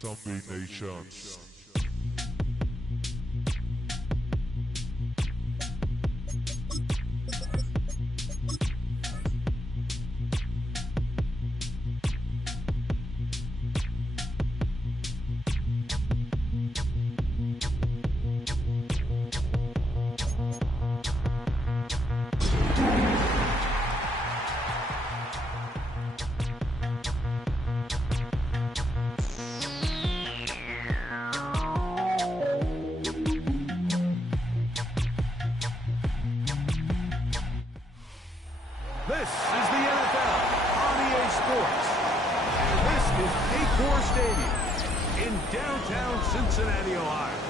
Zombie Nation. This is the NFL on EA Sports. And this is Paycor Stadium in downtown Cincinnati, Ohio.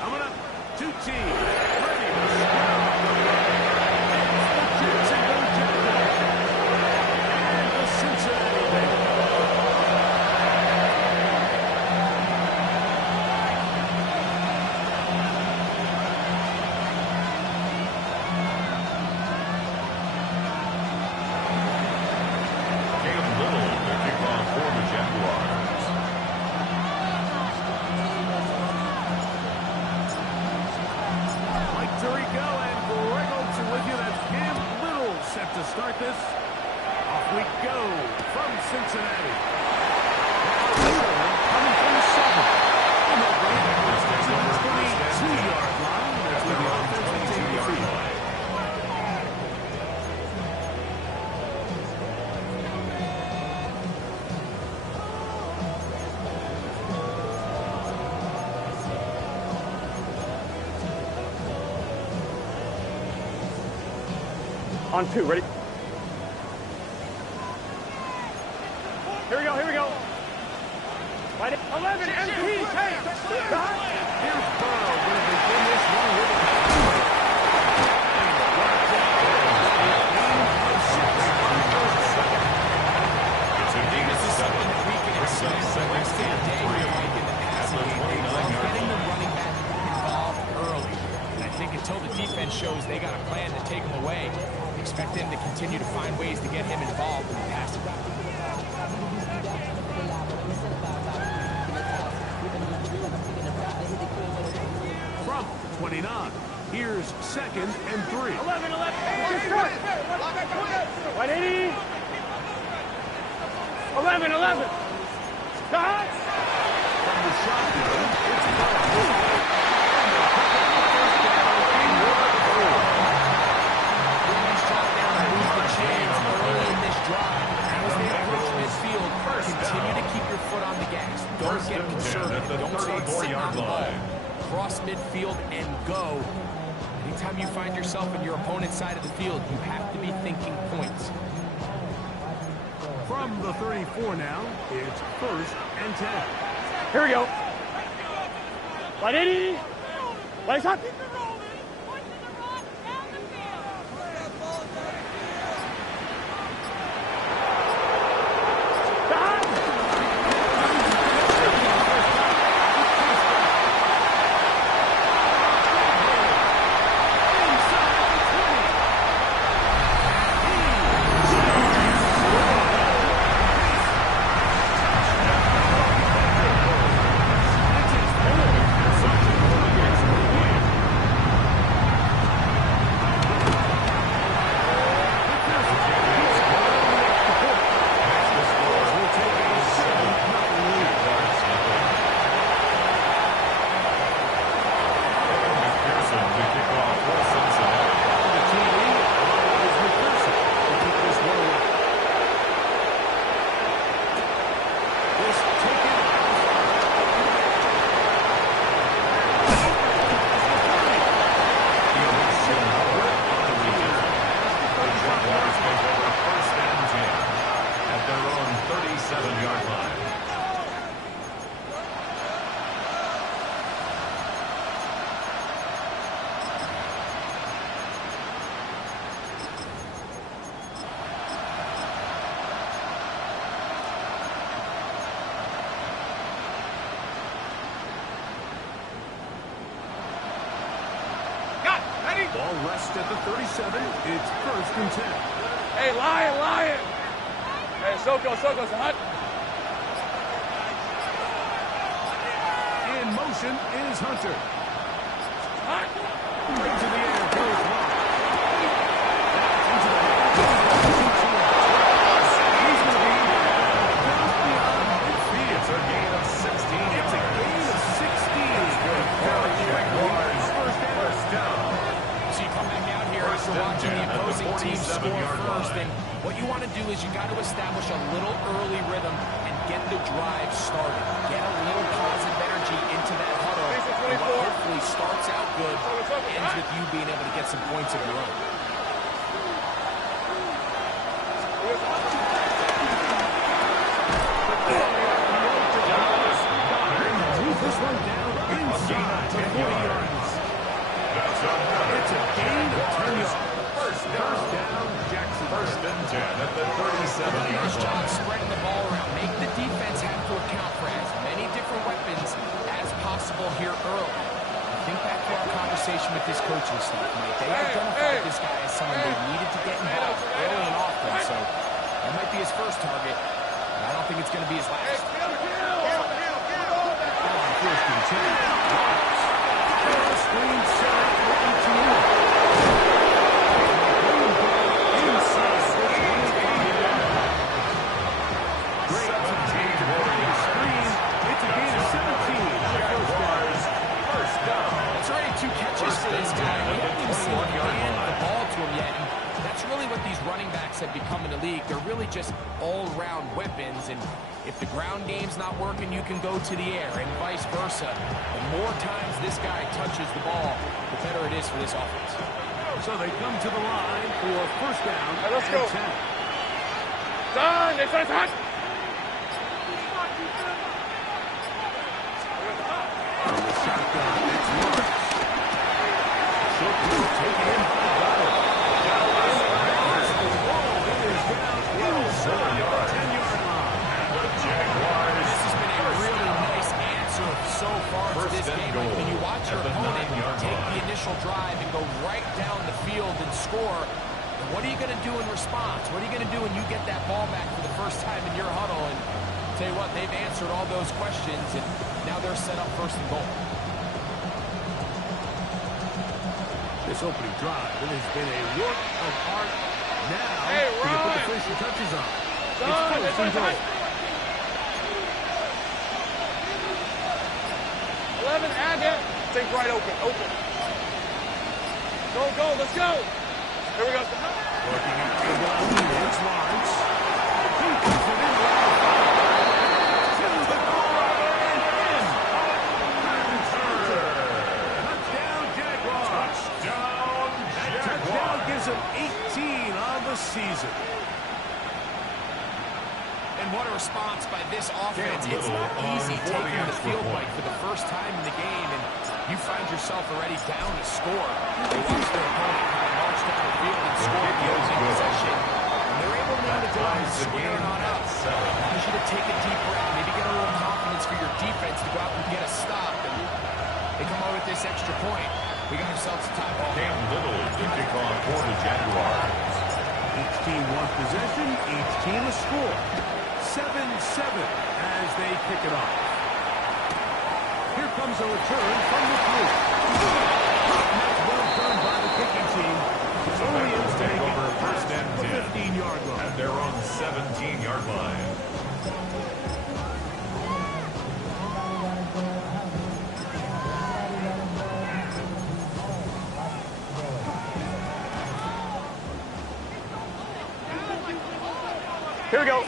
Coming up, two teams ready to scrap. It's the Jacksonville Jaguars and the Cincinnati Bengals. To start this, off we go from Cincinnati. Coming from the 7. And they'll bring it back to the 22-yard line as the offense will take the field. On 2, ready? Here we go, here we go. 11, MP, take. Here's Burrow going to begin this one with a It's a this is something that we can expect the rest of the day like in the passing game. They love getting the running back involved early. And I think until the defense shows they got a plan to take him away, expect them to continue to find ways to get him involved in the passing game. From 29, here's 2nd and 3. 11, 180. Stop. 11. From the shotgun, it's Continue to keep your foot on the gas. Don't get conservative. Don't start sitting on the ball. Cross midfield and go. Anytime you find yourself in your opponent's side of the field, you have to be thinking points. From the 34 now, it's 1st and 10. Here we go. 180. Legs up. Ball rests at the 37. It's 1st and 10. Hey, Lion. Hey, Soko, hot. motion is Hunter. Into the air goes Locke. Into the he's going to be just beyond midfield. It's a gain of 16. It's a gain of 16. First down. So you come back out here after watching the opposing team score first, and what you want to do is you got to establish a little early rhythm and get the drive started. Get a little positive energy into that huddle. And what hopefully starts out good, ends with you being able to get some points of your own. Move this one down inside to 40 yards. It's a gain of 10 yards. First down, Jackson. First and 10 at the 37-yard Nice job line. spreading the ball around. Make the defense have to account for as many different weapons as possible here early. Think back to our conversation with this coaching staff, Mike. They identified this guy as someone they needed to get involved early and often, so that might be his first target, but I don't think it's going to be his last. First and 10. Screen set up to inside the 25-yard. Great screen. It's a gain of 17. First down. That's already 2 catches for this guy. We haven't even seen him hand the ball to him yet, and that's really what these running backs have become in the league. They're really just all-round weapons, and if the ground game's not working, you can go to the air, and vice versa. The more times this guy touches the ball, the better it is for this offense. So they come to the line for first down. Hey, let's go. 10. Done. It's hot. From the shotgun, it's Lawrence. Short field taken in by Goddard. It is down inside the 10-yard line. Jaguars. This has been a really nice answer so far to First this and game. goal When you watch your at the opponent 9-yard take line. the initial drive and go right down the field and score, and what are you going to do in response? What are you going to do when you get that ball back for the first time in your huddle? And tell you what, they've answered all those questions, and now they're set up first and goal. This opening drive, it has been a work of art. Now, Hey, to put the Ryan. finishing touches on. Done. It's first and goal. 11, add it. Take right open. Go, let's go. Here we go. Working out to the line, it's Lawrence. He puts it in right. To the goal and in. Touchdown, Jaguars. That touchdown gives them 18 on the season. And what a response by this offense. Cam It's Little not on easy 40 taking the extra field points. Mike for the first time in the game, and you find yourself already down to score. They watch their opponent kind of march down the field and score the opening possession. And they're able now to go out and square it on up. Allows you to take a deep breath, maybe get a little confidence for your defense to go out and get a stop. And they come out with this extra point. We got ourselves a tie ball. Cam Little to kick off for the Jaguars. Each team one possession, each team a score. 7-7 as they kick it off. Here comes a return from the 3. That's well done by the kicking team. Williams Take taking over first and the 10 15-yard line. at their own 17-yard line. Here we go.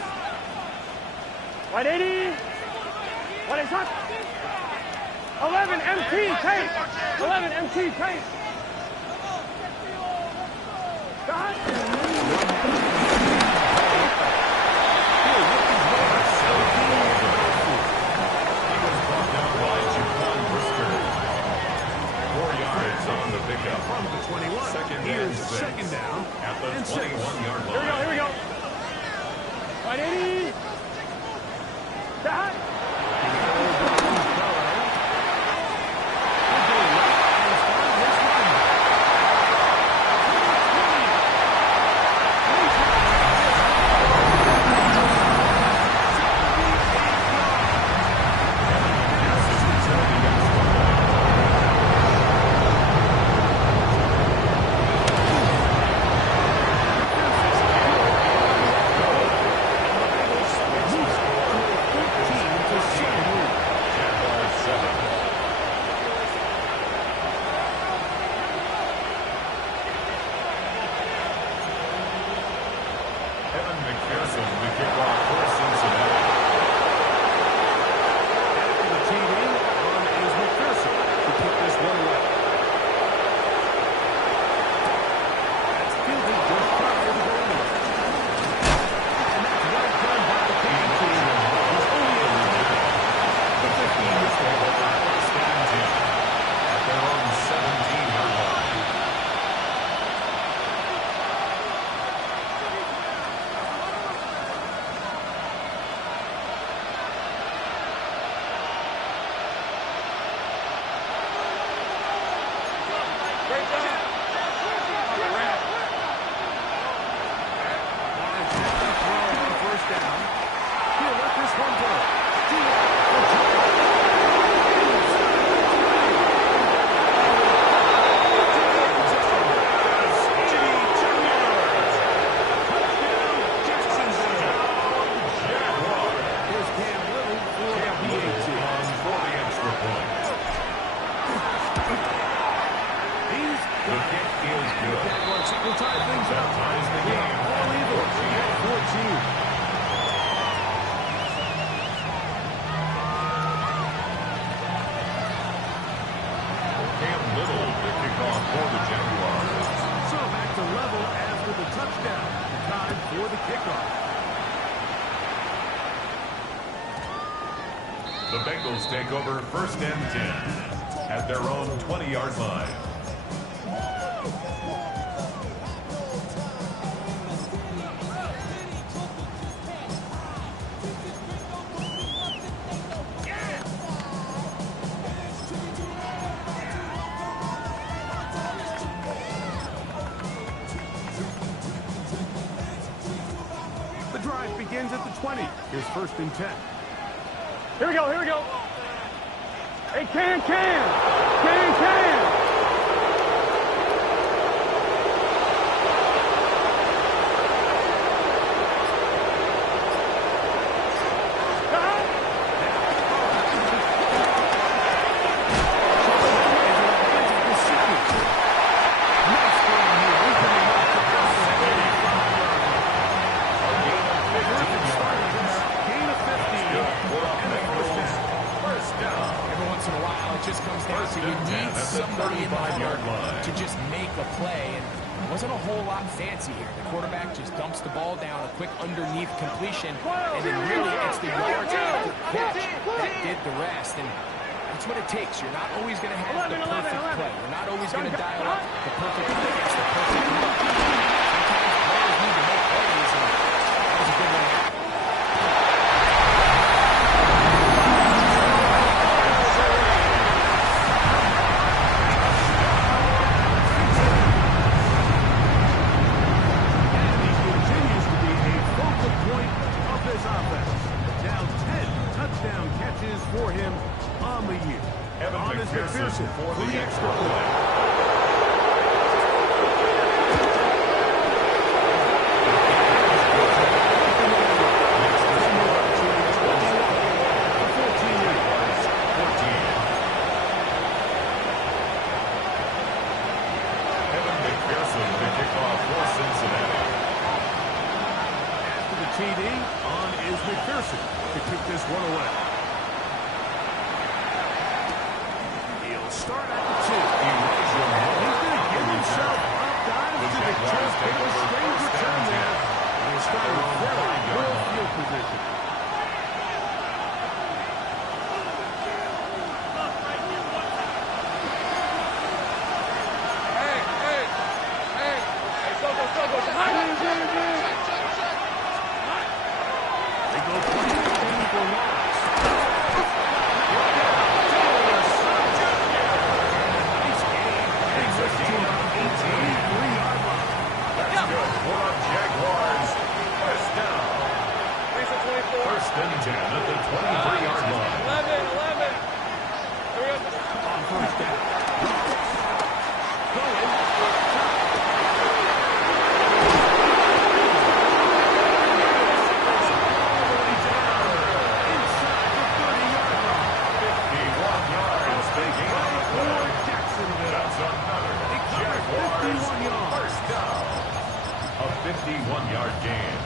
180. What is that? 11 MT tape. 11 MT tape. He was brought down by Jaquan Brisker. 4 yards on the pickup. From the 21. Second Here's and 6. second down. At the And 6. 21-yard Here we go. line. Here we go. 180. That. The Bengals take over 1st and 10 at their own 20-yard line. The drive begins at the 20. Here's 1st and 10. Here we go, here we go. Hey, can. Just comes down to you need somebody in the huddle to just make a play, and it wasn't a whole lot fancy here. The quarterback just dumps the ball down, a quick underneath completion, and then really it's the yards after catch that did the rest, and that's what it takes. You're not always going to have the perfect play. You're not always going to dial up the perfect play against the perfect look. Sometimes players need to make plays, and that was a good one. For him on the year. McPherson for the extra point. McPherson to kick off for Cincinnati. After the TD, on is McPherson to kick this one away. Start at the 2. He's going to give himself up, dives to the chest, take a strange return there. And he's starting very good field position. They go pretty for loss. Jaguars, 1st down. 1st and 10 at the 23-yard line. 11. Here we go. On 1st down. Going. Inside the 30-yard line. 51 yards. They gain For Jacksonville. That's another. Jaguars, 51 yards. 1st down. A 51-yard gain.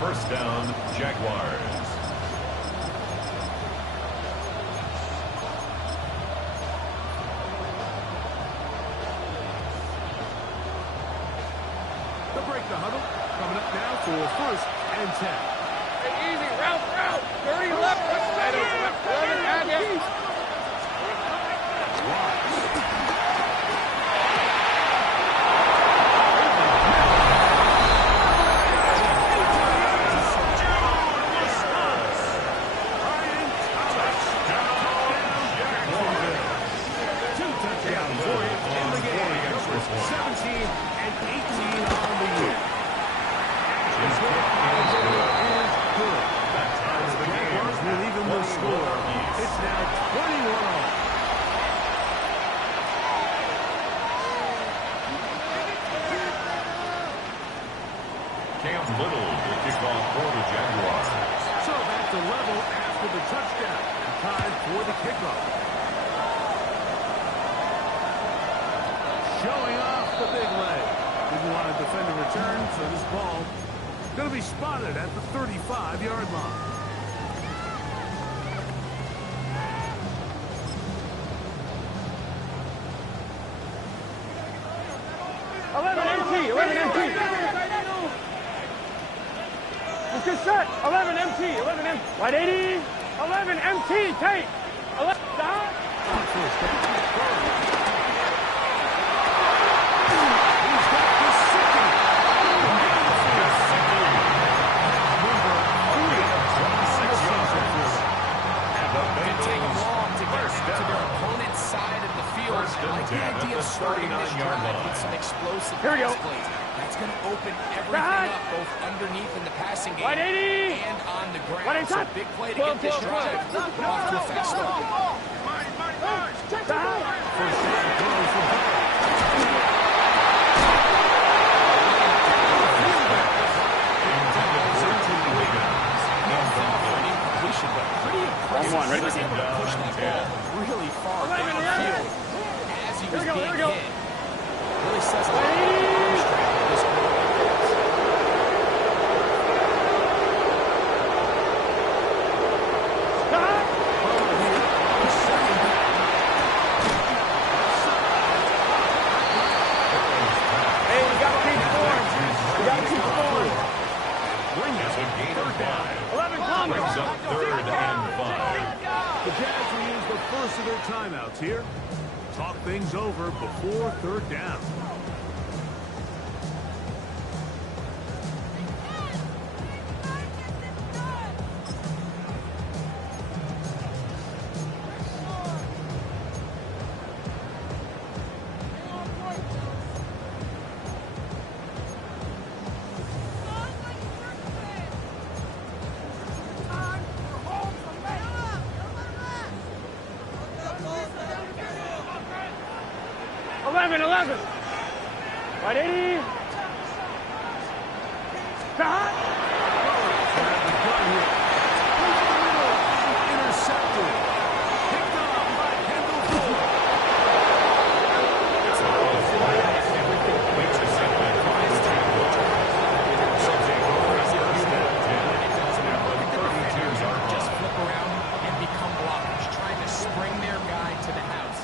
1st down, Jaguars. They'll break the huddle. Coming up now for 1st and 10. Hey, easy, route. 30 left, 11, add it. Little to kick off for the Jaguars. So back to level after the touchdown. Time for the kickoff. Showing off the big leg. Didn't want to defend a return, so this ball going to be spotted at the 35-yard line. Let's get set. 11 MT. Wide 80. 11 MT, take. 11, stop. He's got the second. Didn't take them long to get to their opponent's side of the field. I like the idea of starting this drive with some explosive pass plays. That's going to open everything up, both underneath in the passing game and on the ground. So big play to get this drive off to a fast start. First down throw for Bell. But pretty impressive. He was able to push that ball really far downfield as he was being hit. Really says a lot about the strength of this quarterback. Hey, we got to keep scoring. We got to keep scoring. Bring us a gain of 5. 11 coming. Brings up 3rd and 5. The Jags will use the first of their timeouts here. Talk things over before third down. Right, 80. Stop. Intercepted. Picked up by Kendall Fuller. It's a ball flat. Everything waits a second. Just flip around and become blockers, trying to spring their guy to the house.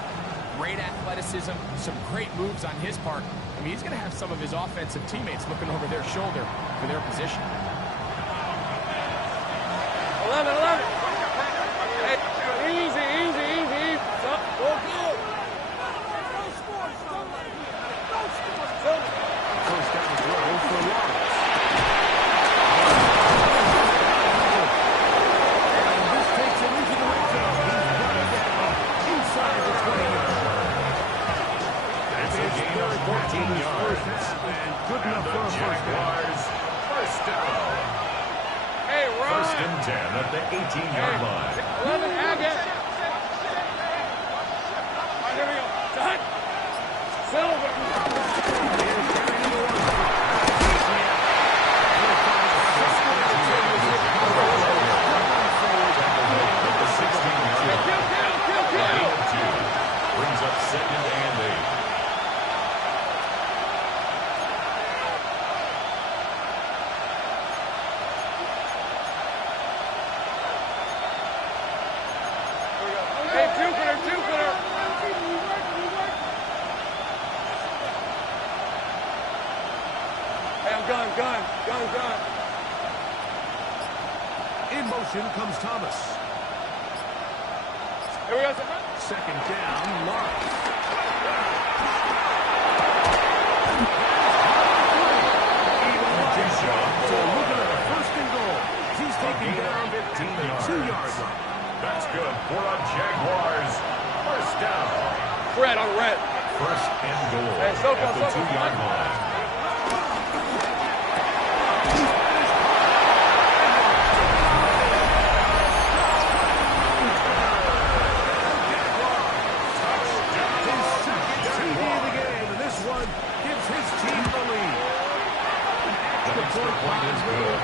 Great athleticism, some great moves on his part. I mean, he's going to have some of his offensive teammates looking over their shoulder for their position. 11. Hey, easy. Stop. Go. First down throw for Lawrence. And this takes him into the red zone. He's running down inside the 20-yard. It's a gain of 14 yards. And good enough for a first down. Jaguars, first down. Hey, run. First and 10 at the 18-yard line. 11, Agate. Here we go. Done. Silver. Brings up 2nd and 8. Hey, Jupiter. Hey, I'm gun. In motion comes Thomas. Here we go. Second down, Lawrence. So looking at a first and goal. He's taken down at the 2-yard line. That's good for a Jaguars. First down. Red on red. First and goal Hey, at Soko. the 2-yard line. Point is good.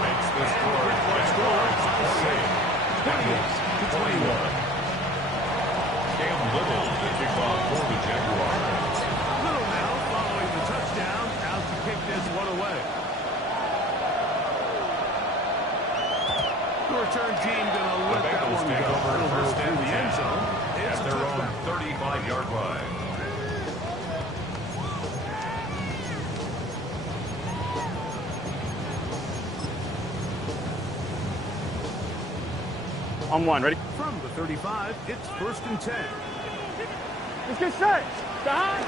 Makes the score. Bengals 21. Cam Little, the kickoff for the Jaguars. Little now following the touchdown, out to kick this one away. The return team going to let that one go First through and the end zone. It's at a their own touchdown. 35-yard line. On one, ready? From the 35, it's 1st and 10. Let's get set. Stop.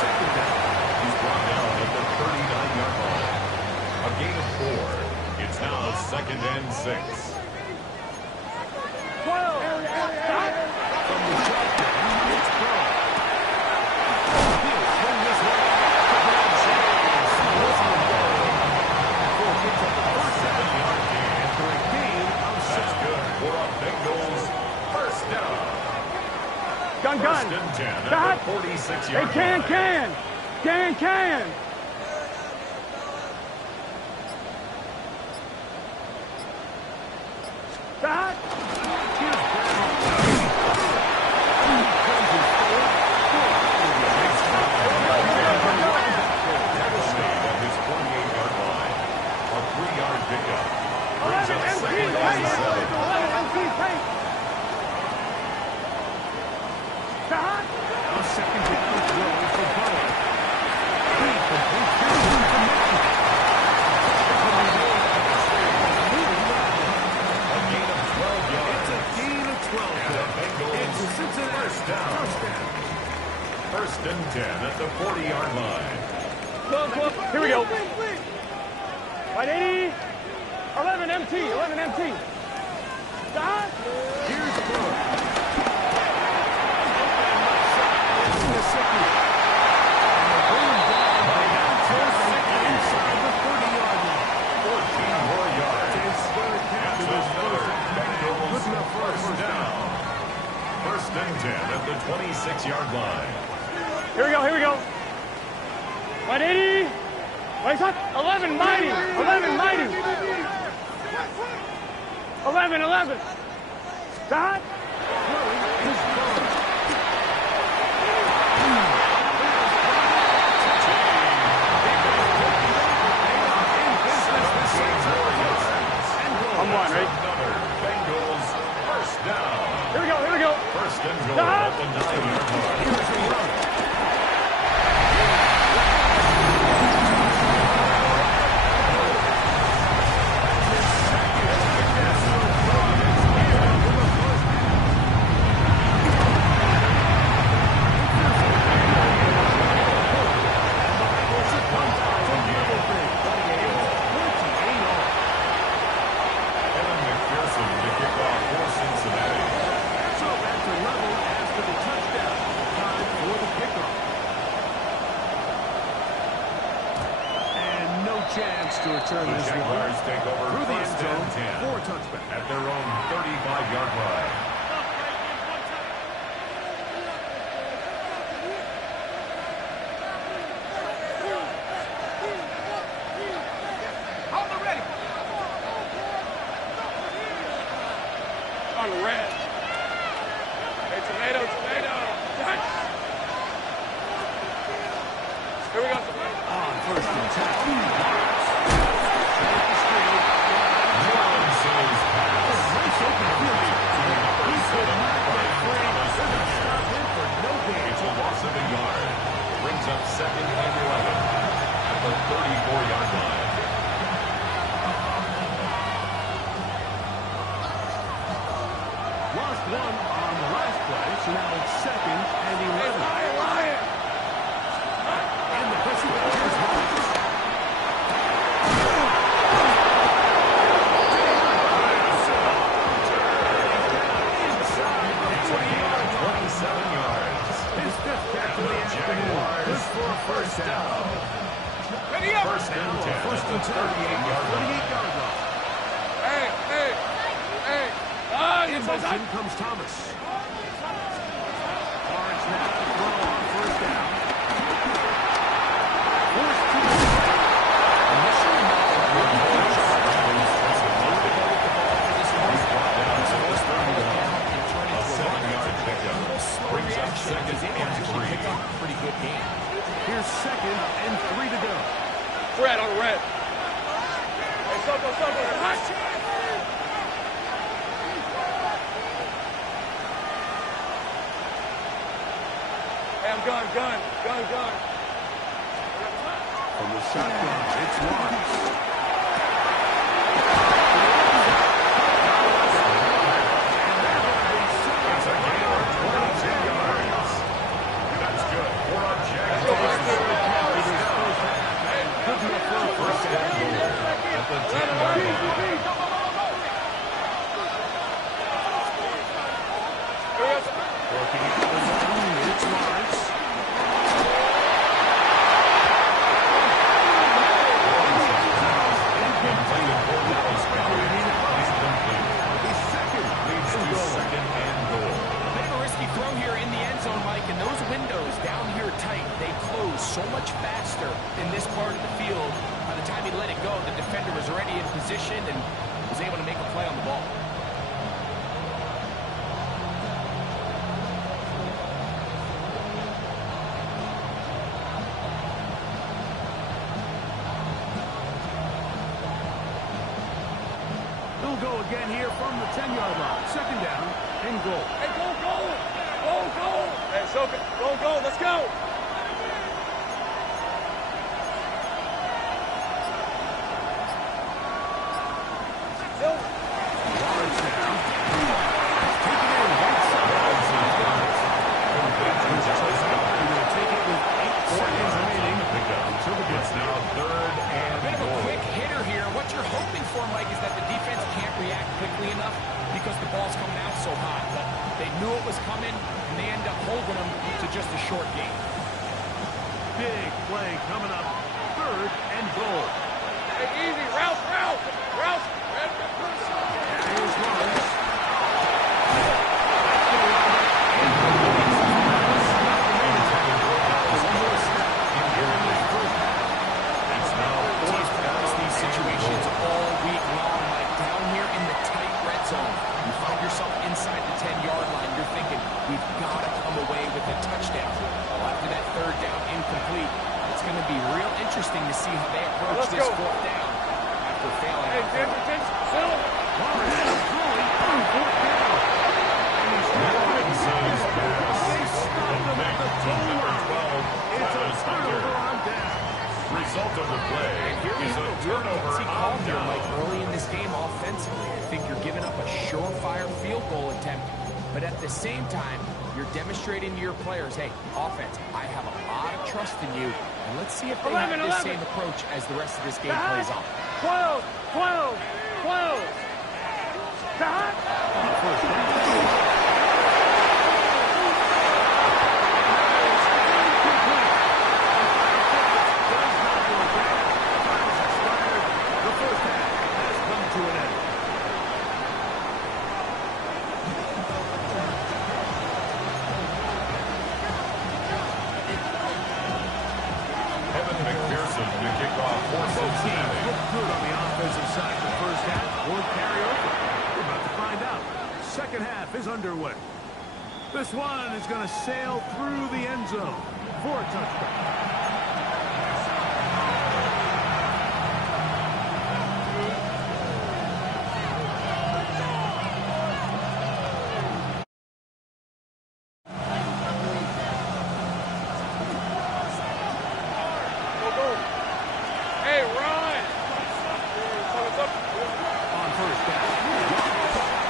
Second down. He's brought down at the 39-yard line. A gain of 4. It's now 2nd and 6. 12. Stop. From the shotgun, it's Crow. He'll swing this one. Picks up the first 7-yard gain after a gain of 6. That's good for a Bengals first down. Gun. First and 10 at Stop. the 46-yard Hey, can. Stop. His 48-yard line. A 3-yard pickup. Brings up 2nd and 7. 11 MT tape. Stop. A second down throw for Burrow. A gain of 12 yards. It's a gain of 12. And the Bengals It's a Cincinnati first down. touchdown. 1st and 10 at the 40-yard line. Here we go. Right, 80. 11 MT. Stop. Here's Burrow. Inside the 30-yard line. 14 more yards. That's another Bengals first down. 1st and 10 at the 26-yard line. Here we go. Right, 80. Right, stop. 11 mighty. 11. Stop. On one, right? Another Bengals first down. Here we go. 1st and goal Stop. at the 9-yard line. Kevin McPherson to kick off for Cincinnati. So that's a level after the touchdown. Time for the kickoff. And no chance to return The this one. Jaguars take over Through the end 1st zone and 10 for a touchback. at their own 35-yard line. On the red. Hey, tomato. Touch. Here we go. On 1st and 10. Robinson's pass. Nice open field. He could not get free. Couldn't stop him for no gain. It's a loss of a yard. Brings up 2nd and 11 at the 34-yard line. Lost one on the last play, so now it's 2nd and 11. And the pressure is Rodgers. It's a gain of 27 yards. His 5th catch of the afternoon. Good for a first down. 1st and 10 First at and the 10. 38-yard line. 38-yard line. In motion comes Thomas. Lawrence now to throw on 1st down. Forced to the initially not A 7-yard pickup. Brings up 2nd and 3. Pretty good game. Here's 2nd and 3 to go. Red on red. Hey, Soto. Touch. Hey, I'm gun. From the shotgun, it's Lawrence. It's a gain of 22 yards. That's good for a Jags. Good enough for a first down At the 10-yard line. Working it for zone, it's Lawrence. Second and goal. A bit of a risky throw here in the end zone, Mike, and those windows down here tight, they close so much faster in this part of the field. By the time he let it go, the defender was already in position and was able to make a play on the ball. He'll go again here from the 10-yard line. Second down and goal. Hey, go, go! Go, go! Hey, so go, go, let's go! Lawrence now. Taking it in right side. He's going to take it with 8 seconds remaining. Until the It's now third and A bit of a goal. quick hitter here. What you're hoping for, Mike, is that the defense can't react quickly enough because the ball's coming out so hot. But they knew it was coming, and they end up holding them to just a short game. Big play coming up. Third and goal. Hey, easy, Ralph, Ralph! Ralph! Here's Lawrence. It's now He's faced these situations all week long, like down here in the tight red zone. You find yourself inside the 10-yard line. You're thinking, we've got to come away with a touchdown. Well, after that third down incomplete, it's going to be real interesting to see how they approach Let's this go. fourth down after failing. Hey, Jim, Phil! Lawrence is throwing on fourth down. And he's Robinson's pass. They stopped him at the goal line. It's a turnover on down. Result of the play is a See turnover called on here, Mike, down. early in this game offensively. I think you're giving up a surefire field goal attempt, but at the same time, you're demonstrating to your players, hey, offense, I have a lot of trust in you, and let's see if they 11, have this 11. same approach as the rest of this game plays on. 12, 12, 12! Stop! First down. The first half has come to an end. Evan McPherson to kick off for Both teams Cincinnati. look good on the offensive side of the first half. Won't carry over. We're about to find out. Second half is underway. This one is going to sail through the end zone for a touchdown. Go, go! Hey, Ron! What's up? On first down.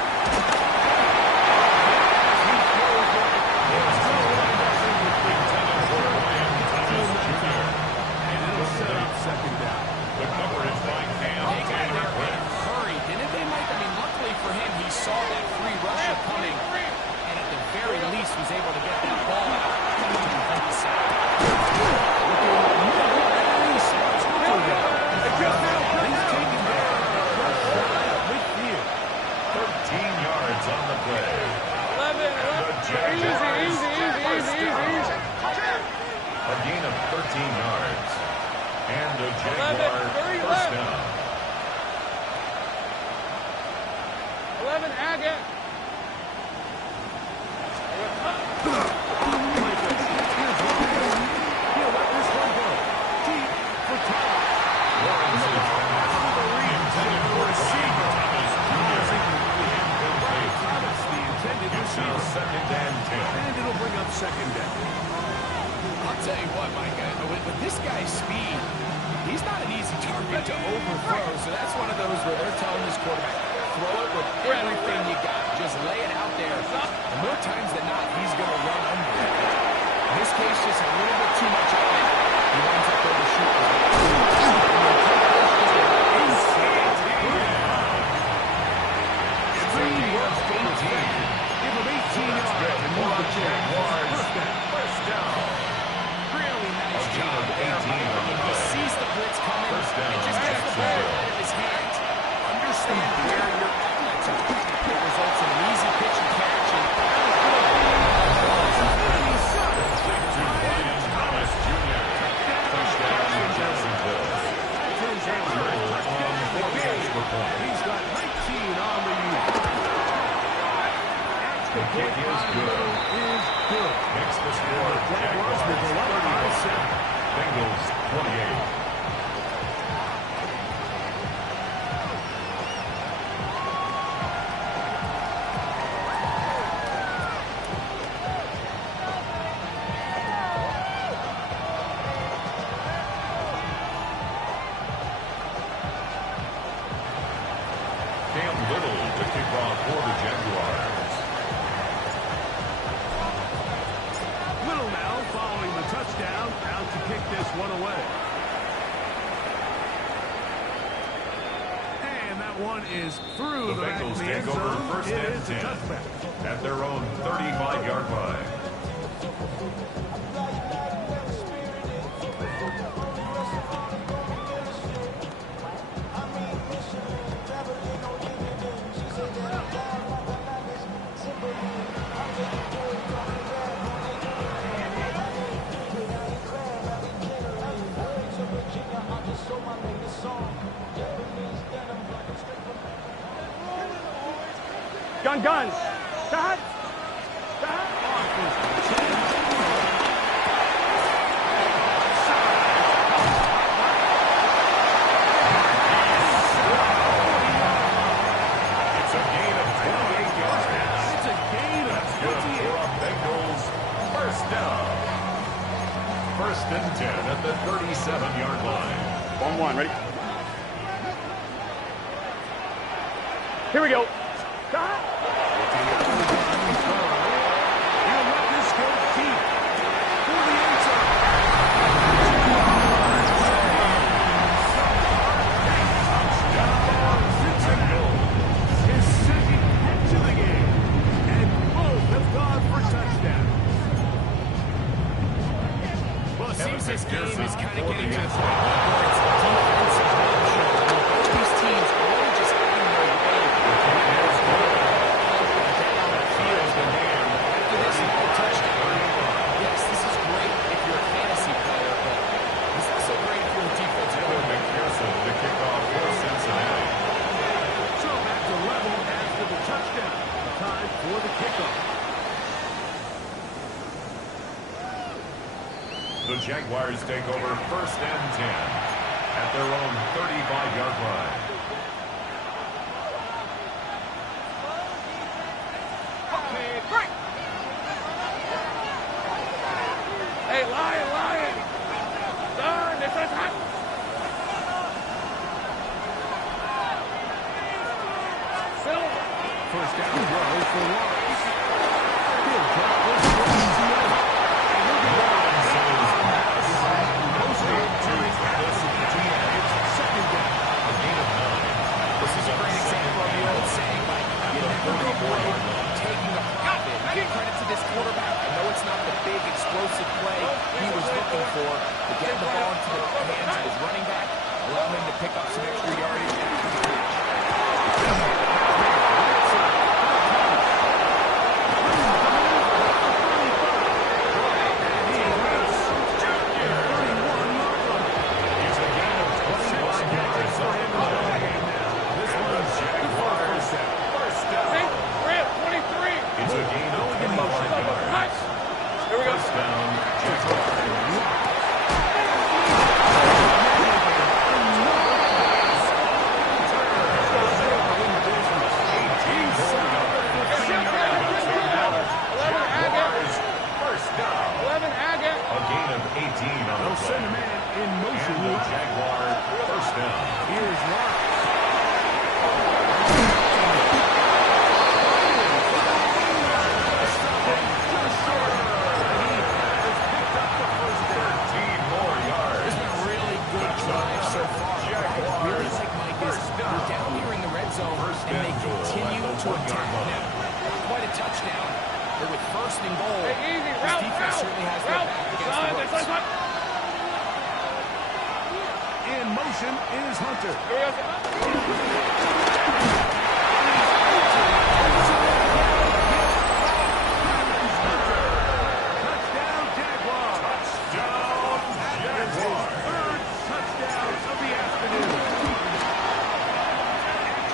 And it'll set up second down. The coverage by Cam They got Taylor. there in a hurry, didn't they, Mike? I mean, luckily for him, he saw that free rusher coming, and at the very least was able to get that ball out to defend the sack. He's taken down just shy of midfield. 13 yards on the play. 11, The Jags easy. a gain of 13 yards. And a 11, Jaguar 30 first left. down. 11, Agate. He'll let this one go. Deep for Thomas. Lawrence's pass intended for receiver. Thomas, the intended It's now receiver. second and 10. And it'll bring up second down. I'll tell you what, Mike, with this guy's speed, looking to overthrow, so that's one of those where they're telling this quarterback, throw it with everything you got. Just lay it out there. And more times than not, he's going to run under it. In this case, just a little bit too much of it. He winds up overshooting. Give him 18 yards and move the Jaguars. First down. Really nice job there. He sees the blitz coming and just gets the ball out of his hands. Understand where your outlets are. It results in an easy pitch and catch. And Thomas Jr. Touchdown to Jacksonville. He's got 19 on the year. The kick is good. Makes the score Jaguars 31, Bengals 28. One is through the Bengals take over first and 10 at their own 35-yard line. Guns. Start. It's a gain of 28 yards. It's a gain of 28. Bengals first down. First and 10 at the 37-yard line. 1-1, ready? Here we go. This game is kind of getting to the point where it's defensive option. Both these teams are really just having their way. Down the field and after this no touchdown. Yes, this is great if you're a fantasy player, but this is so great if you're a defensive player. McPherson to kick off for Cincinnati. So back to level after the touchdown. Time for the kickoff. The Jaguars take over first and 10 at their own 35-yard line. Hey, Lion. Son, this is hot. First down row for Lawrence. He'll drop this one to the other. This is a great example of the old saying, like, you never know when taking a profit. Give credit to this quarterback. I know it's not the big explosive play he was looking for, but getting the ball into the hands of his running back, allow him to pick up some extra yardage after the catch. formation is Hunter. Touchdown, Jaguars. Touchdown, Jaguars. Third touchdown of the afternoon.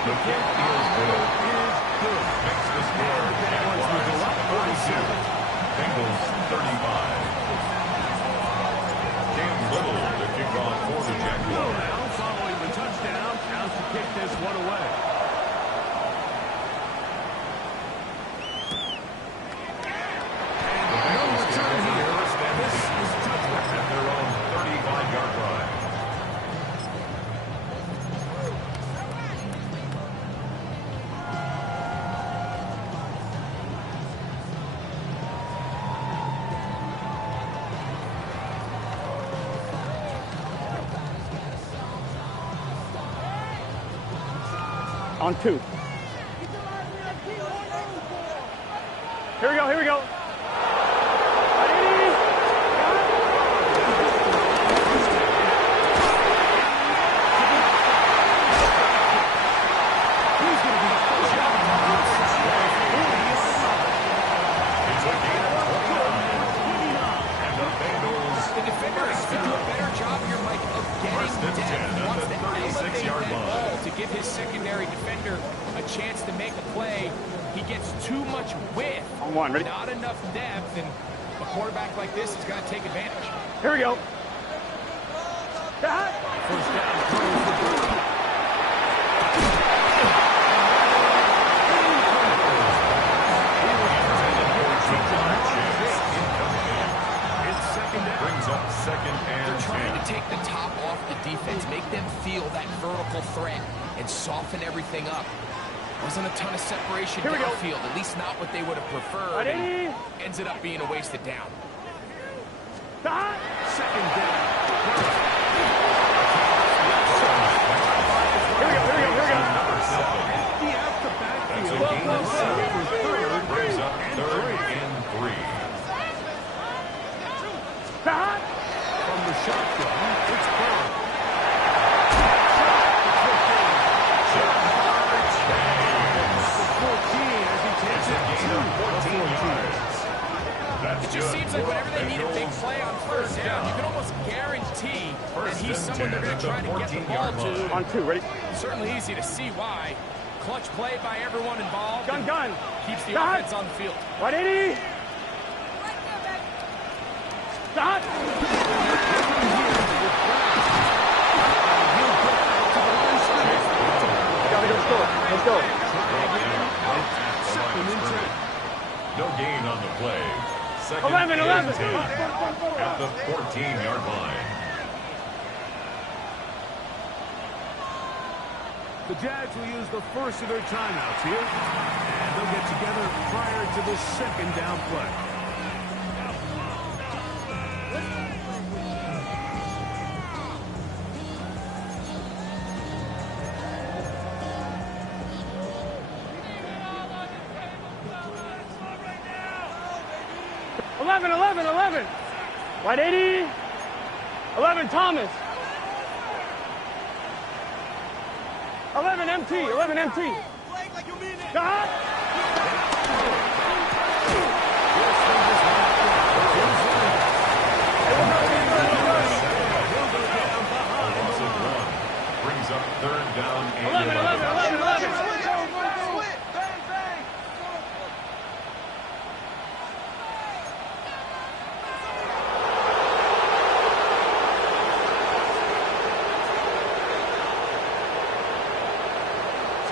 The kick feels good. Is good. Makes the score Jaguars 42. Bengals 35. Cam Little to kick off for the Jaguars. Now, following the touchdown, out to kick this one away. The Bengals return here. This is touchdown at their own 35-yard line. On 2. Here we go, here we go. It's a gain of 29. And the Bengals The defender has to do a better job here, Mike, of First getting and 10 depth. at Wants the to elevate 36-yard that line. ball to give his secondary defender a chance to make a play. He gets too much width, On 1, ready? not enough depth, and a quarterback like this is going to take advantage. Here we go. First down throws the ball. It's second down. brings up second and They're trying 10. to take the top off the defense, make them feel that vertical threat, and soften everything up. Wasn't a ton of separation Here we go. downfield, at least not what they would have preferred. Ready? And ends it up being a wasted down. Second down. Here we go, here we go, here we go. Number 7. Empty out the That's a backfield. gain of 7. For third Brings up and third 3. and 3. From the shotgun, it's Burrow. The 14 as he takes it Gain to of the 14 14. yards. That's It just good. seems like whenever they need a big Bengals play on first down, you can almost guarantee that First he's and someone 10 they're going at to the try to get the ball 14-yard line. to. On 2, ready? Certainly easy to see why. Clutch play by everyone involved. Gun, gun. Keeps the Stop. offense on the field. 180. Stop. Gotta go score. Let's go. Second and 10. No gain on the play. Second 11, and 11. 10 at the 14-yard line. The Jags will use the first of their timeouts here. And they'll get together prior to the second down play. Eleven, 11, 11. 180. 11, Thomas. 11, MT. 11, MT. God. Loss of 1 brings up third down and 11, 11, 11, 11.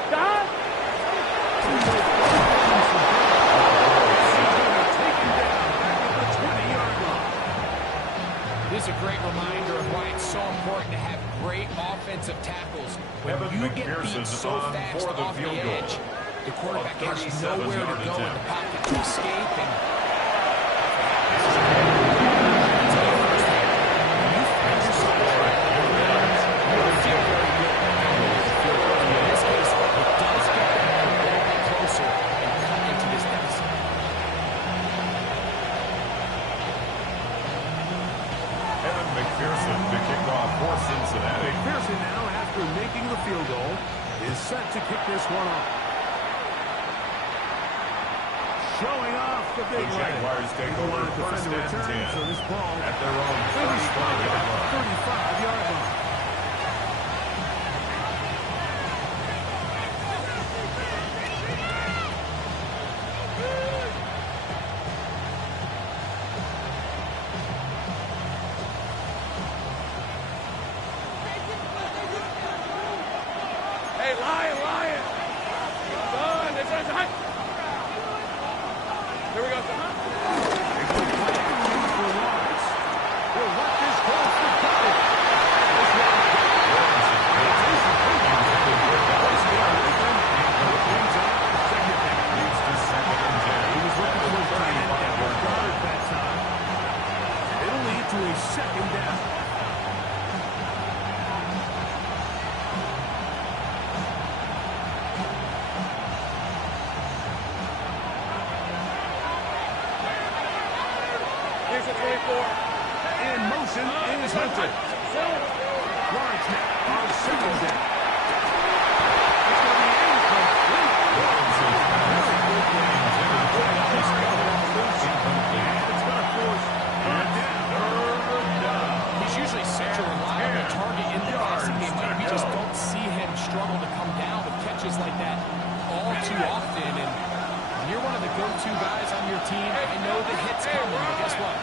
God. This is a great reminder of why it's so important to have great offensive tackles. When Evan you get McPherson beat so on fast for the off the field goal. edge, the quarterback A has 37 nowhere to yard go in the attempt. pocket to escape. And in this case, it does get them a little bit closer and cut into this deficit. Evan McPherson to kick off for Cincinnati. Cincinnati. McPherson now, after making the field goal, is set to kick this one off. Showing off the big The leg. Jaguars take over first and 10 so this ball at their own 35-yard line. 35-yard line. Hey, Lion! Son, this is hot! Here we go, son. For Lawrence. He'll let this go for coverage. This one. He was looking for his tight end that was guarded that time. It'll lead to a second down. Here's a 24. In motion is Hunter. Lawrence now on second down. It's going to be incomplete. And it's going to force third down. He's usually such a reliable target in the passing game, Mike. We just don't see him struggle to come down with catches like that all too often. And when you're one of the go-to guys on your team, I know the hit's coming, but guess what?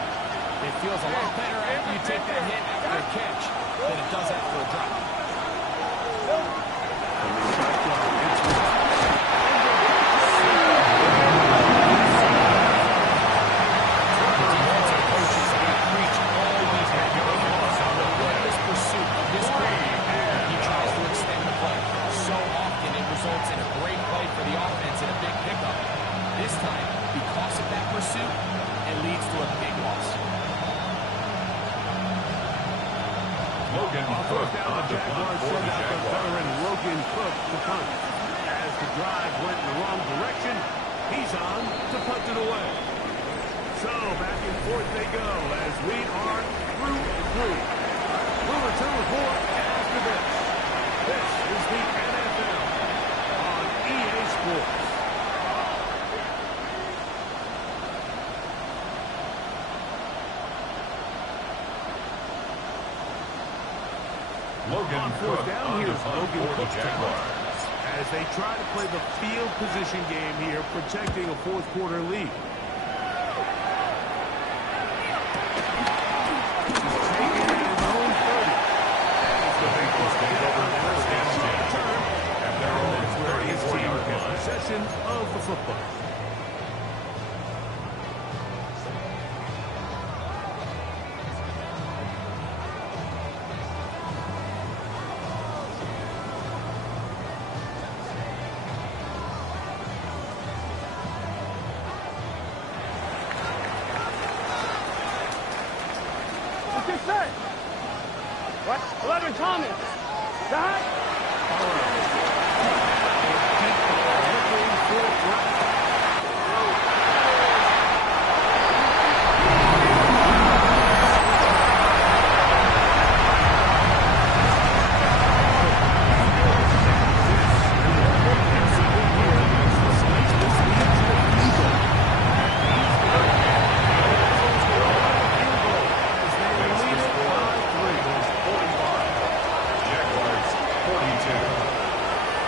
It feels a lot better after you take that hit after a catch than it does after a drop. First down, the Jaguars send out the veteran Logan Cook to punt. As the drive went in the wrong direction, he's on to punt it away. So back and forth they go as we are through and through. We'll return with more after this. This is the NFL on EA Sports. Logan Cook down on here the is punt Logan for the Cook Jaguars. as they try to play the field position game here, protecting a fourth quarter lead. Taking it his own 30. The Bengals take over first and 10 at their own That's where his team 34-yard gets line. possession of the football. What's he say? What? 11 Thomas. That? Looking for Brown. Jaguars 42.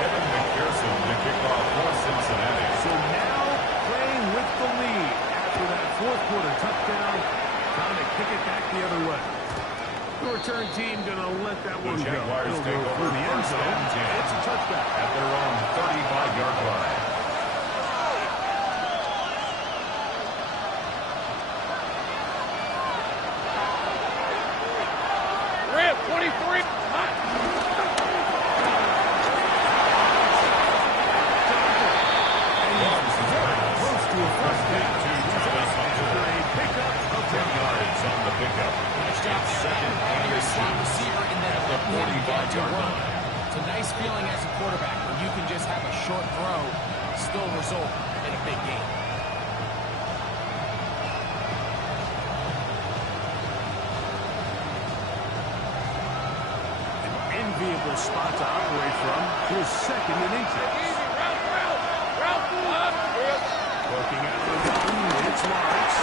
Evan McPherson to kick off for Cincinnati. So now playing with the lead after that fourth quarter touchdown, trying to kick it back the other way. The return team going to let that one The go. Jaguars It'll take go over through the end first zone. and 10 It's a touchback. at their own 35-yard line. Rip, 23. Close to a first down. After a pickup of 10 yards on the pickup. Nice job there. Second And and your slot 2 receiver in that at the 45-yard run. line. It's a nice feeling as a quarterback when you can just have a short throw still result in a big game. enviable spot to operate from. His second in inches. Working out of the zone, it's Lawrence.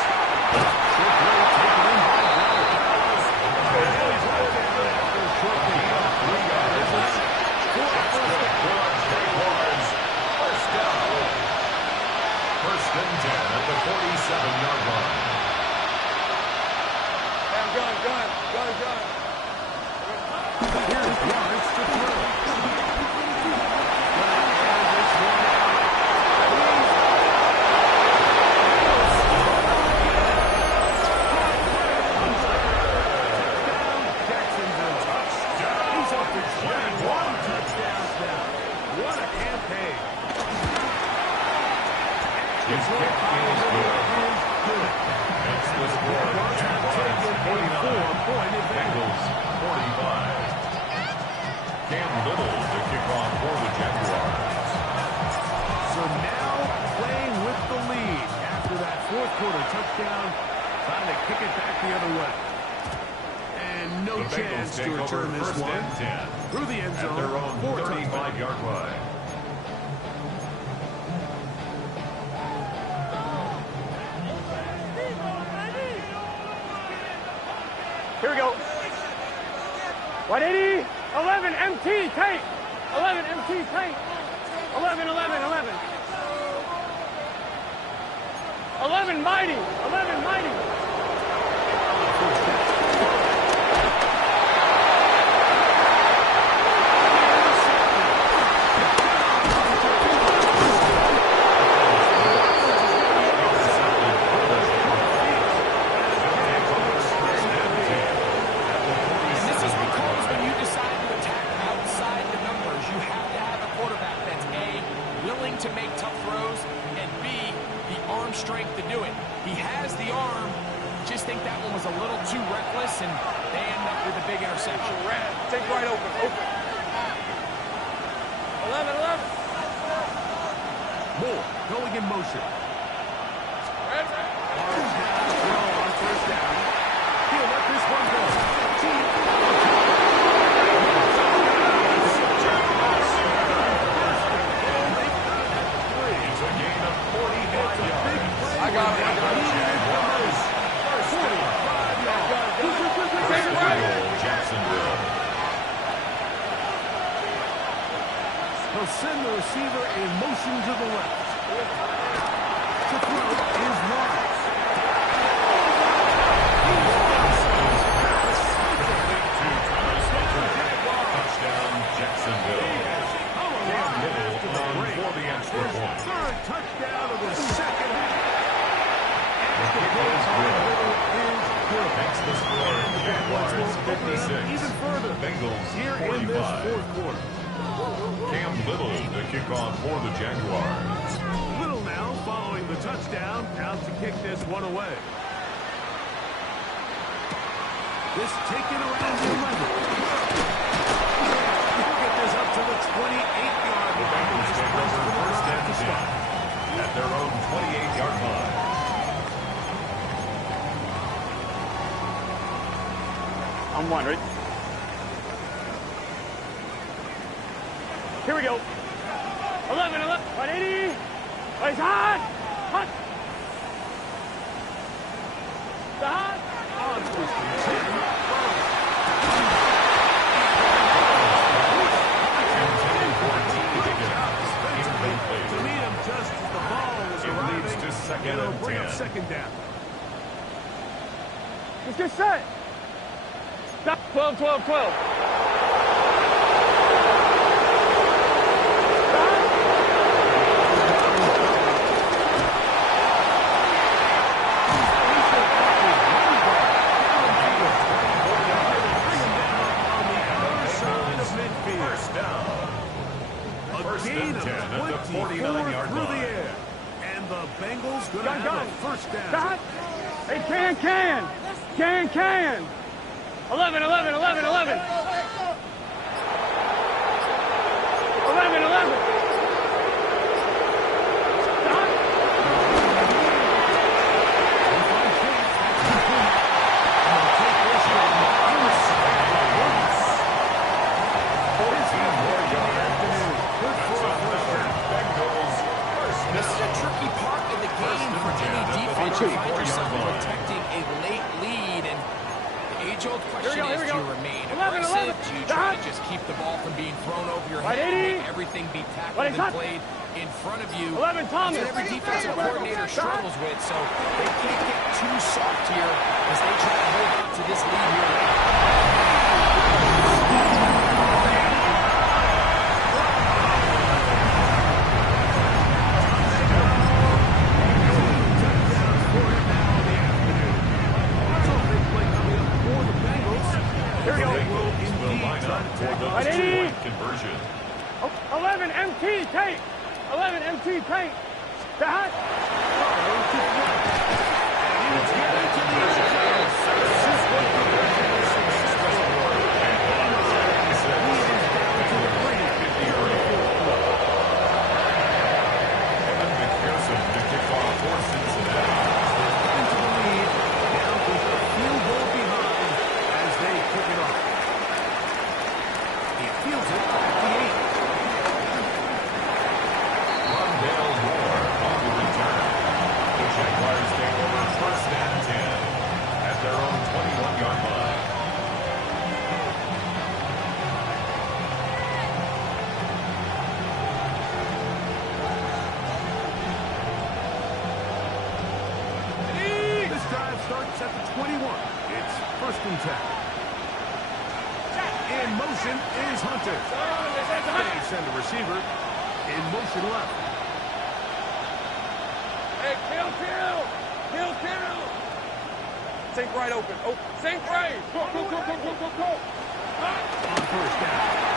Short play taken in by Dallas. And he's right down after a short gain of 3 yards. First down. First and 10 at the 47-yard line. Gun. Here's Lawrence to throw. His kick is good. Makes the score Jaguars 49, Bengals 45. Cam Little to kick off for the Jaguars. So now playing with the lead after that fourth quarter touchdown, trying to kick it back the other way. And no chance to return this one through the end zone. At their own 35-yard line. Here we go. 180, 11, MT, tight. 11, MT, tight. 11, 11, mighty. 11, mighty. To make tough throws, and B, the arm strength to do it. He has the arm, just think that one was a little too reckless, and they end up with a big interception. Take right open. 11. Moore going in motion. On first down. He'll let this one go. I got it. Jacksonville. He'll send the receiver in motion to the left. To throw is Lawrence. Touchdown, Jacksonville. Cam Little for the extra point. Third touchdown of the second half. The kick is good. Makes the score Jaguars 56. Even further. Bengals Here in this 45. fourth quarter. Cam Little to kick off for the Jaguars. Little now following the touchdown, out to kick this one away. This taken around the 11. He'll get this up to the 28-yard The line. Bengals take over first and 10 at their own 28-yard line. I'm one, right? Here we go. 11, 180. Oh, he's hot. Hot. The hot. To meet him just as the ball was arriving. Leads to second It'll and bring 10. up second down. Let's get set. Stop. 12. First down. First and 10 at the 49-yard through the line. air. And the Bengals going to have a first down. Stop. Hey, can. 11. 11. age-old question is, do you remain 11, aggressive? 11. Do you try to just keep the ball from being thrown over your head and make everything be tackled and played in front of you? 11, Thomas. That's what every defensive coordinator struggles with, so they can't get too soft here as they try to hold on to this lead here late. Conversion. 11 MT tape. 11 MT tape. That. Starts at the 21. It's 1st and 10. In motion is Hunter. They send the receiver in motion left. Hey, kill. Sink right open. Oh, sink right. Go. On 1st down.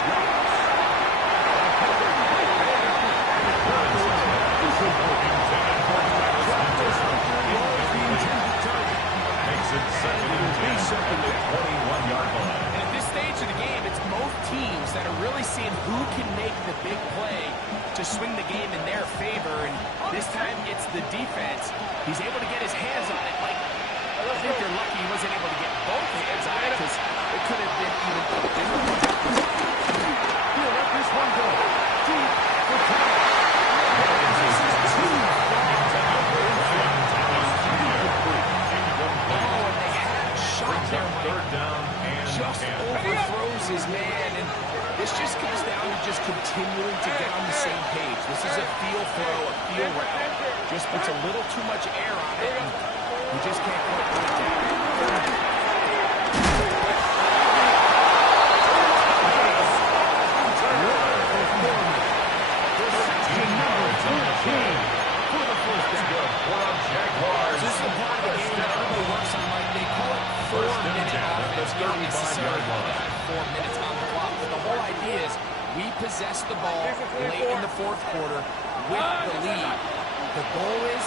Second and 21-yard line. And at this stage of the game, it's both teams that are really seeing who can make the big play to swing the game in their favor. And this time, it's the defense. He's able to get his hands on it. Like, I think they're lucky he wasn't able to get both hands on it because it could have been even different. He'll let this one go. Deep for Tom. Third down and just overthrows his man, and this just comes down to just continuing to get on the same page. This is a feel throw, a feel route. Just puts a little too much air on it, and you just can't quite put it down. Jaguars. This is the part of the game that everybody works on, like they call it 4-minute offense. We don't necessarily have 4 minutes on the clock, but the whole idea is we possess the ball late in the 4th quarter with the lead. The goal is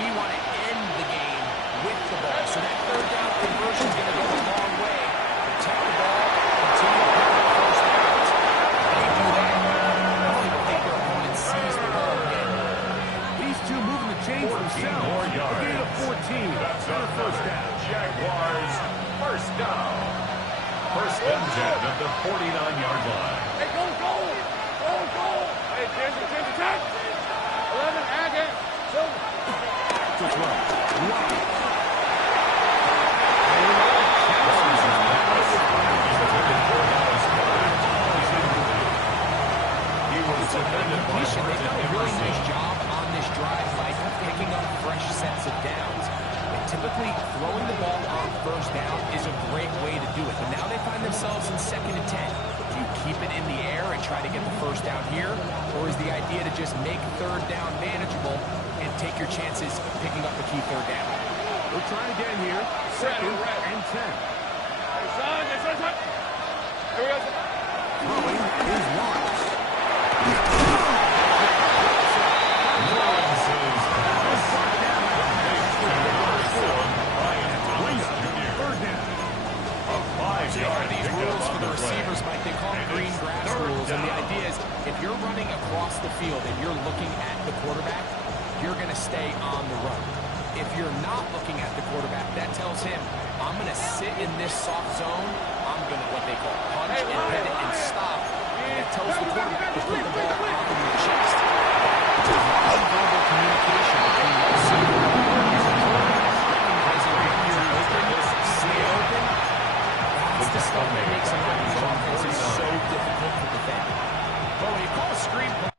we want to end the game with the ball. So that 3rd down conversion is going to go a long way. Protect the ball, continue to pick up first downs. They do that. I don't think their opponent sees the ball again. These two moving the chains themselves. More yards. A gain of 14. That's our 1st down. Jaguars, 1st down. 1st and 10 at the 49-yard line. Hey, go. Hey, attention. 11, Agate. To throw. They've done a really nice job on this drive by picking up fresh sets of downs. And typically, throwing the ball on 1st down is a great way to do it. But now they find themselves in 2nd and 10. Do you keep it in the air and try to get the 1st down here? Or is the idea to just make 3rd down manageable and take your chances picking up the key 3rd down? We'll try again here. 2nd and 10. Hey, son. Here we go. Throwing is Lawrence. These rules for the receivers, Mike, they call them green grass rules, and the idea is if you're running across the field and you're looking at the quarterback, you're going to stay on the run. If you're not looking at the quarterback, that tells him, I'm going to sit in this soft zone, I'm going to what they call punch and pivot and stop. And that tells the quarterback to put the ball on your chest. It's a non-verbal communication between the receiver and the quarterback. Recognizing if you're open, stay open. stuff that makes a lot of these offenses so difficult to defend. But when you call a screen play,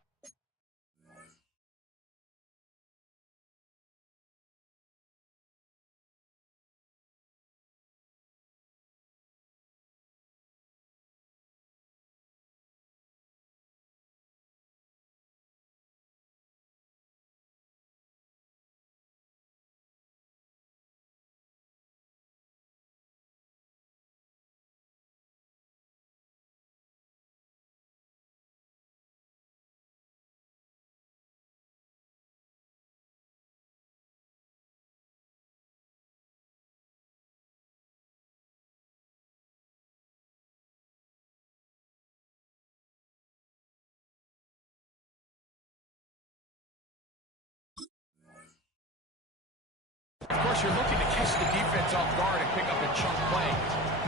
of course, you're looking to catch the defense off guard and pick up a chunk play.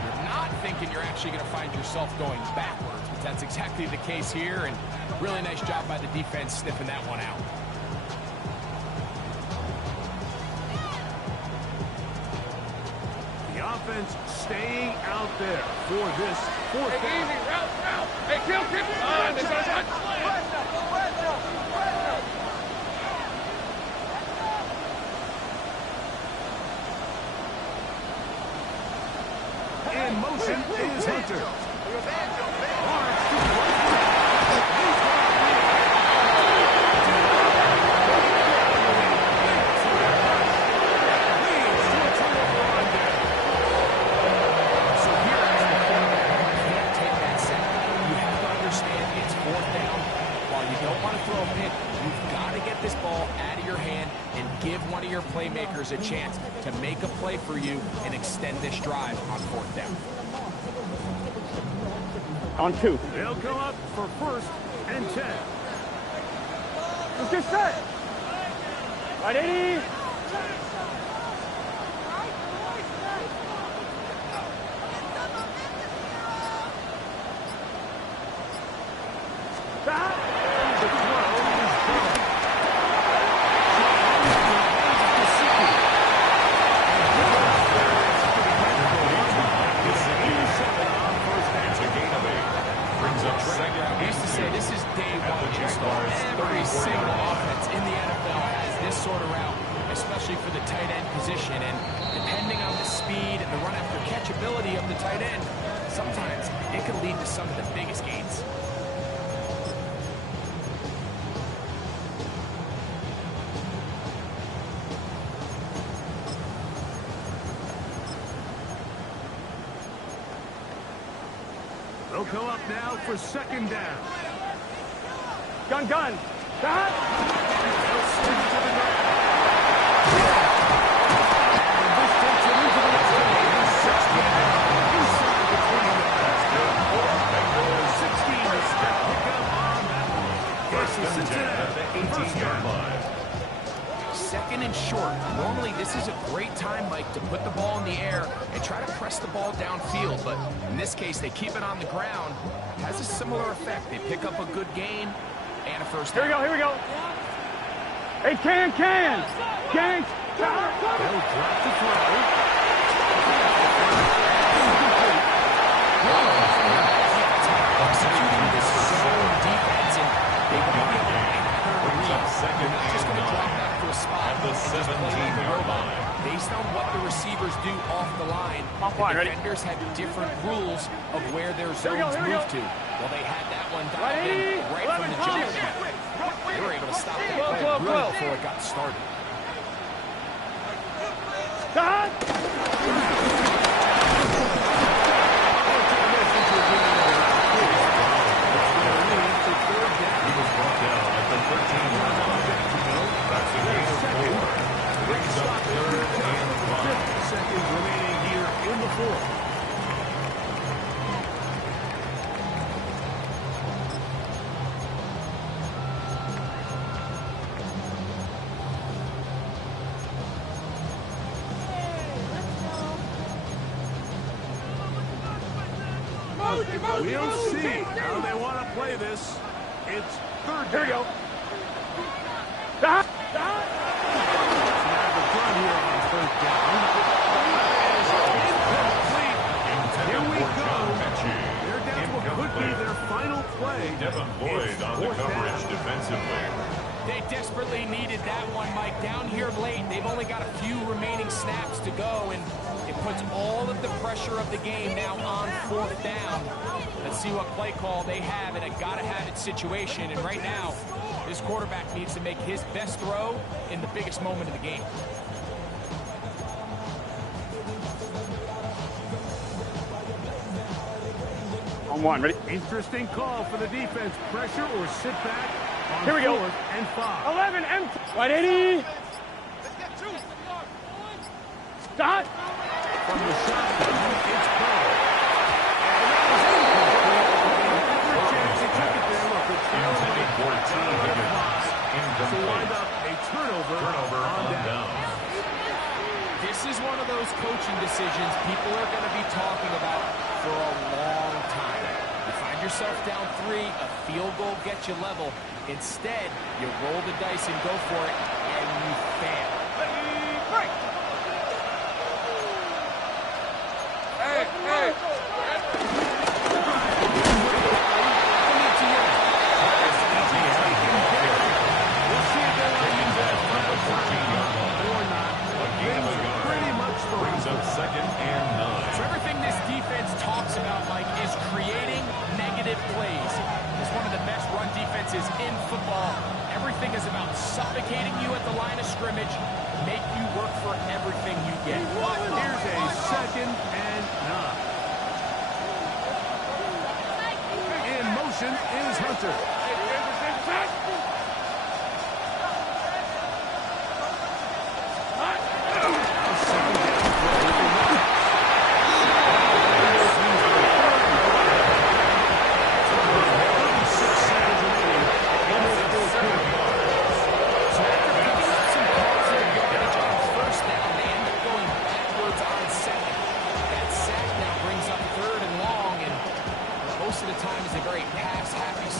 You're not thinking you're actually going to find yourself going backwards, but that's exactly the case here, and really nice job by the defense sniffing that one out. The offense staying out there for this fourth down. Easy, route. Hey, kill, keep it on. They're going to touch. In motion is Hunter. Playmakers a chance to make a play for you and extend this drive on fourth down. On 2. They'll come up for 1st and 10. Let's get set. Right, 80. For the tight end position, and depending on the speed and the run after catchability of the tight end, sometimes it can lead to some of the biggest gains. They'll come up now for 2nd down. Gun. Got. Second and short. Normally, this is a great time, Mike, to put the ball in the air and try to press the ball downfield. But in this case, they keep it on the ground. Has a similar effect. They pick up a good gain and a first down. Here we go. Hey, can. Gang. They'll drop the throw. Executing this zone defense, and they want to be able to make her read. You're not just going to drop back to a spot and just play like a robot. Based on what the receivers do off the line, the defenders have different rules of where their zones move to. Well, they had that one dialed in right from the jump. They were able to stop that play really before it got started. We'll see how they want to play this. It's 3rd down. Here we go. Now the run here on 3rd down. Here we go. Devin Lloyd on the coverage defensively. They desperately needed that one, Mike. Down here late, they've only got a few remaining snaps to go, and it puts all of the pressure of the game now on 4th down. Let's see what play call they have in a gotta-have-it situation. And right now, this quarterback needs to make his best throw in the biggest moment of the game. On one, ready? Interesting call for the defense. Pressure or sit back on Here we go. 4th and 5. 11 empty. Right, 80. Stop. From the shotgun, it's called. And that was incomplete. Every chance he took it there. Look, it's Intended for T. Higgins. to wind Incomplete. up a turnover On down. down. This is one of those coaching decisions people are going to be talking about for a long time. You find yourself down 3, a field goal gets you level. Instead, you roll the dice and go for it, and you fail. We'll see if they want to use that final timeout or not. Pretty much Brings up 2nd and 9. So everything this defense talks about, Mike, is creating negative plays. It's one of the best run defenses in football. Everything is about suffocating you at the line of scrimmage, make you work for everything you get. Here's a 2nd and 9. In motion is Hunter.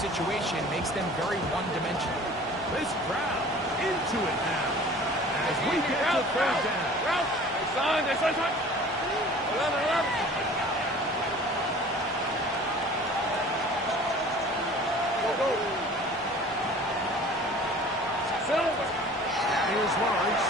Situation makes them very one-dimensional. This crowd into it now as we get to 3rd down. Son. 11. Go. Here's Lawrence.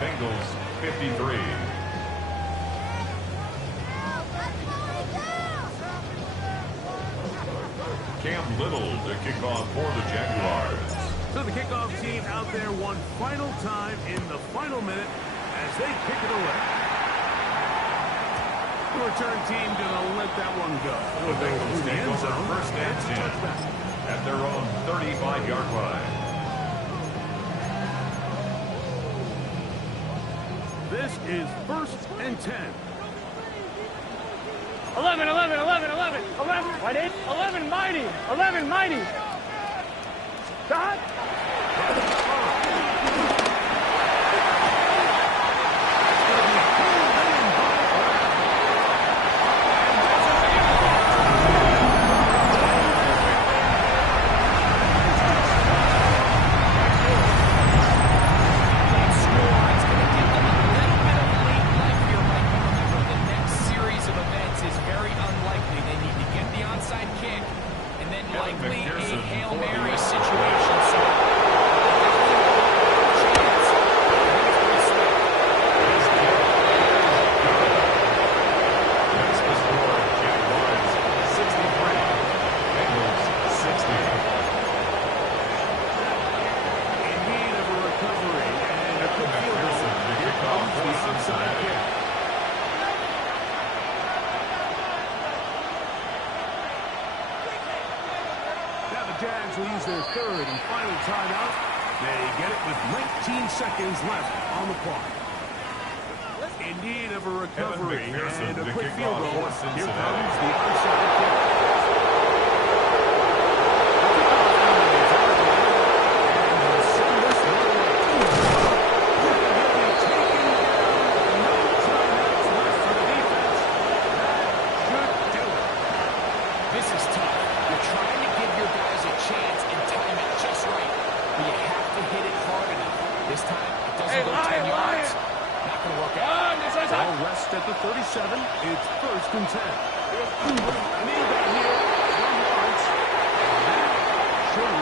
Bengals 53. Cam Little to kick off for the Jaguars. So the kickoff team out there one final time in the final minute as they kick it away. The return team gonna let that one go. The Bengals take over 1st and 10 at their own 35-yard line. This is 1st and 10. 11. Right, 8. 11 mighty. 11 mighty. Stop. Jags will use their 3rd and final timeout. They get it with 19 seconds left on the clock. in need of a recovery McPherson and a to quick kick field off goal. for Here Cincinnati. comes the onside kick. This is tough. You're trying to give your guys a chance and time it just right. But you have to hit it hard enough. This time, it doesn't go 10 yards. Not going to work out. Ball rest at the 37. It's 1st and 10. Kneel down here. 1 yards. Should